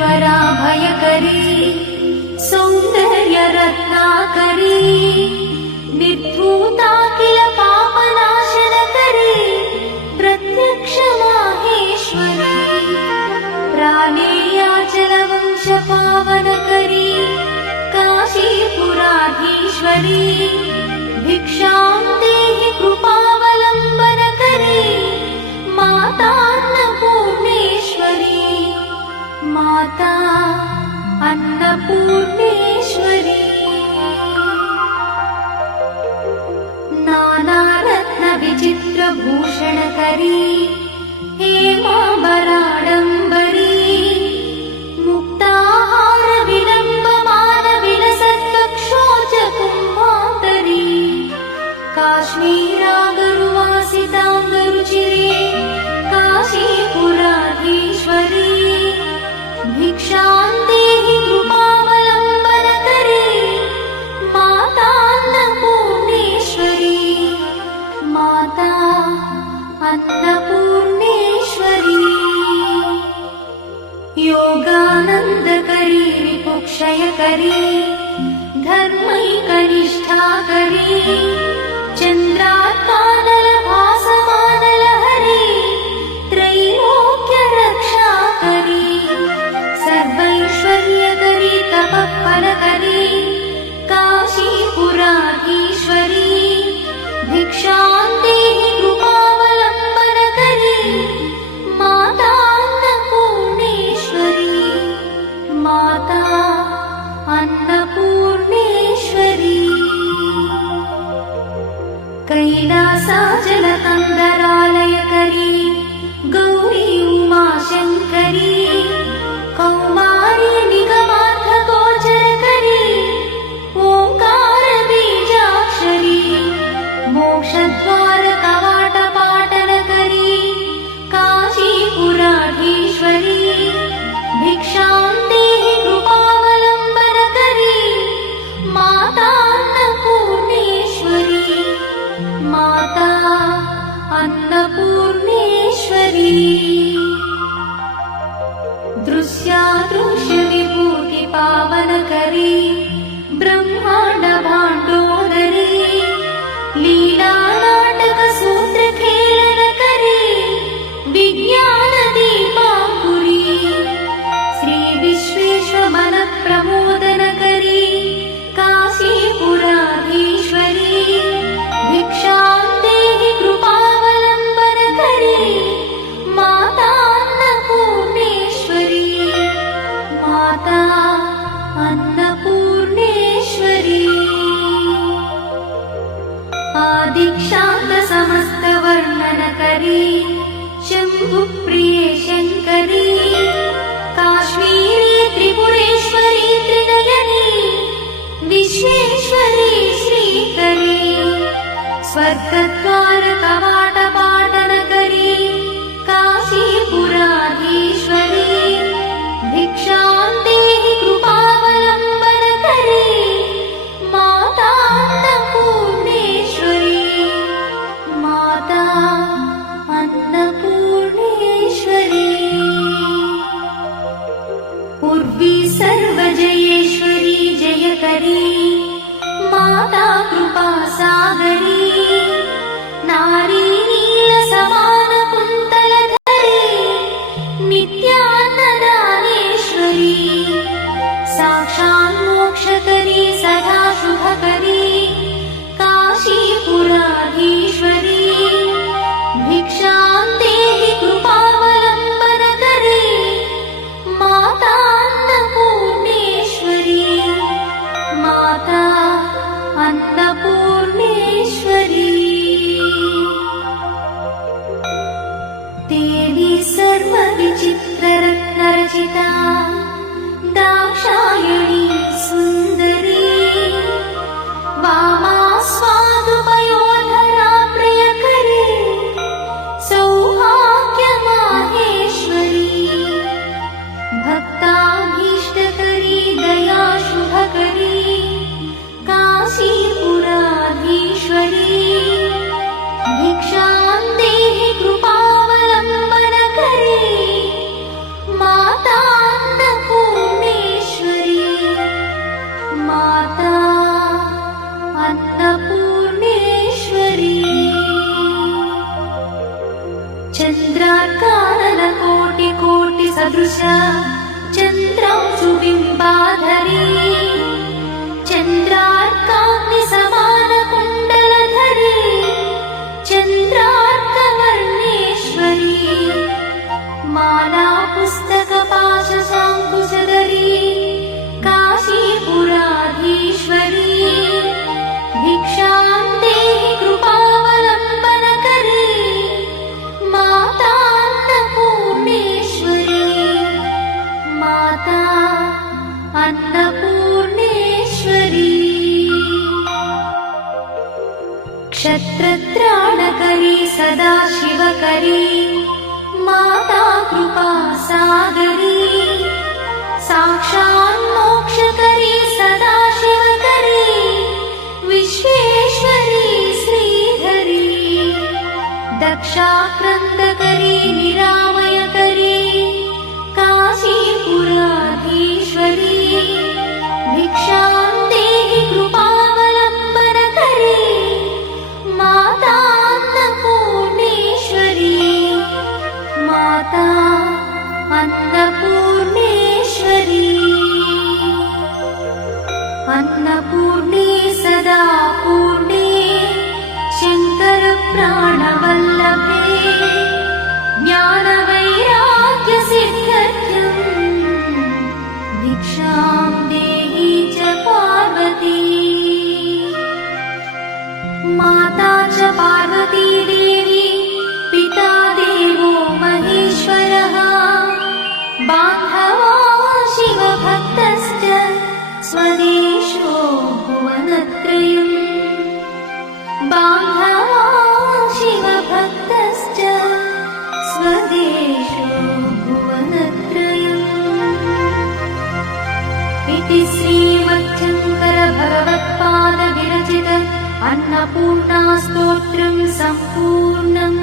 वराभयकरी सौन्दर्यरत्नाकरी निर्धूता किल पापनाशनकरी प्रत्यक्ष माहेश्वरी प्राणेयाचलवंशपावनकरी काशीपुराधीश्वरी भिक्षां देहि कृपावलम्बनकरी माता अन्नपूर्णेश्वरी माता अन्नपूर्णेश्वरी नानारत्न विचित्रभूषणकरी हेमाम्बराडम्बरी मुक्ताहार विलम्बमान विलसत्कक्षोज कुम्भान्तरी काश्मीरागरुवासिताङ्गरुचिरे काशीपुराधीश्वरी भिक्षां देहि कृपावलम्बनकरी माता अन्नपूर्णेश्वरी माता अन्नपूर्णेश्वरी योगानन्दकरी विपुक्षयकरी धर्मैकनिष्ठाकरी चन्द्रात्मानलभासमानलहरी त्रैलोक्यरक्षाकरी सर्वैश्वर्यकरी तपःफलकरी काशीपुराधीश्वरी भिक्षां देहि कृपावलम्बनकरी माता अन्नपूर्णेश्वरी माता अन्नपूर्णेश्वरी कैलासाचलकन्दरालयकरी गौरी उमाशङ्करी कौमारी निगमार्थगोचरकरी ओङ्कारबीजाक्षरी मोक्षद्वारकवाटपाटनकरी काशीपुराधीश्वरी भिक्षां देहि कृपावलम्बनकरी माता अन्नपूर्णेश्वरी माता अन्नपूर्णेश्वरी दृश्यादृश्यविभूतिपावनकरी ब्रह्माण्डभाण्डोदरी लीलानाटकसूत्रखेलनकरी विज्ञानदीपाङ्कुरी श्रीविश्वेश्वरमनप्रमोदनकरी काशीपुराधीश्वरी भिक्षां देहि कृपावलम्बनकरी माता अन्नपूर्णेश्वरी माता अन्नपूर्णेश्वरी आदिक्षान्तसमस्तवर्णनकरी शम्भुप्रिये शङ्करी काश्मीरी त्रिपुरेश्वरी त्रिनयनी विश्वेश्वरी श्रीकरी स्वर्गद्वारकवाटपाटनकरी काशीपुराधीश्वरी भिक्षां देहि कृपावलम्बनकरी माता अन्नपूर्णेश्वरी माता अन्नपूर्णेश्वरी उर्वी सर्वजयेश्वरी जयकरी माता कृपासागरी नारी नीलसमानकुन्तलधरी नित्यान्नदानेश्वरी साक्षात् मोक्षकरी सदा शुभकरी काशीपुराधीश्वरी भिक्षां देहि कृपावलम्बनकरी माता अन्नपूर्णेश्वरी माता अन्नपूर्णेश्वरी देवी सर्वविचित्ररत्नरचिता दाक्षायणी सदृश चन्द्रांशुबिम्बाधरी चन्द्रार्काग्निसमानकुण्डलधरी चन्द्रार्कवर्णेश्वरी माला पुस्तकपाशशाङ्कुशधरी काशीपुराधीश्वरी भिक्षां देहि कृपावलम्बनकरी माता अन्नपूर्णेश्वरी माता अन्नपूर्णेश्वरी क्षत्रत्राणकरी सदा शिवकरी माता कृपा सागरी साक्षान्मोक्षकरी सदा शिवकरी विश्वेश्वरी श्रीधरी दक्षाक्रन्दकरी निरामयकरी काशीपुराधीश्वरी भिक्षां देहि कृपावलम्बनकरी माता अन्नपूर्णेश्वरी माता अन्नपूर्णेश्वरी अन्नपूर्णे सदा पूर्णे शङ्करप्राणवल्लभे ज्ञानवैराग्यसिद्ध्यर्थं भिक्षां देहि च पार्वती माता च पार्वती देवी पिता देवो महेश्वरः बान्धवा शिवभक्तश्च स्वदेशो भुवनत्रयम् बान्धवा शिवभक्तश्च स्वदेशो भुवनत्रयम् इति श्रीमच्छङ्करभगवत्पादविरचित अन्नपूर्णास्तोत्रं सम्पूर्णम्।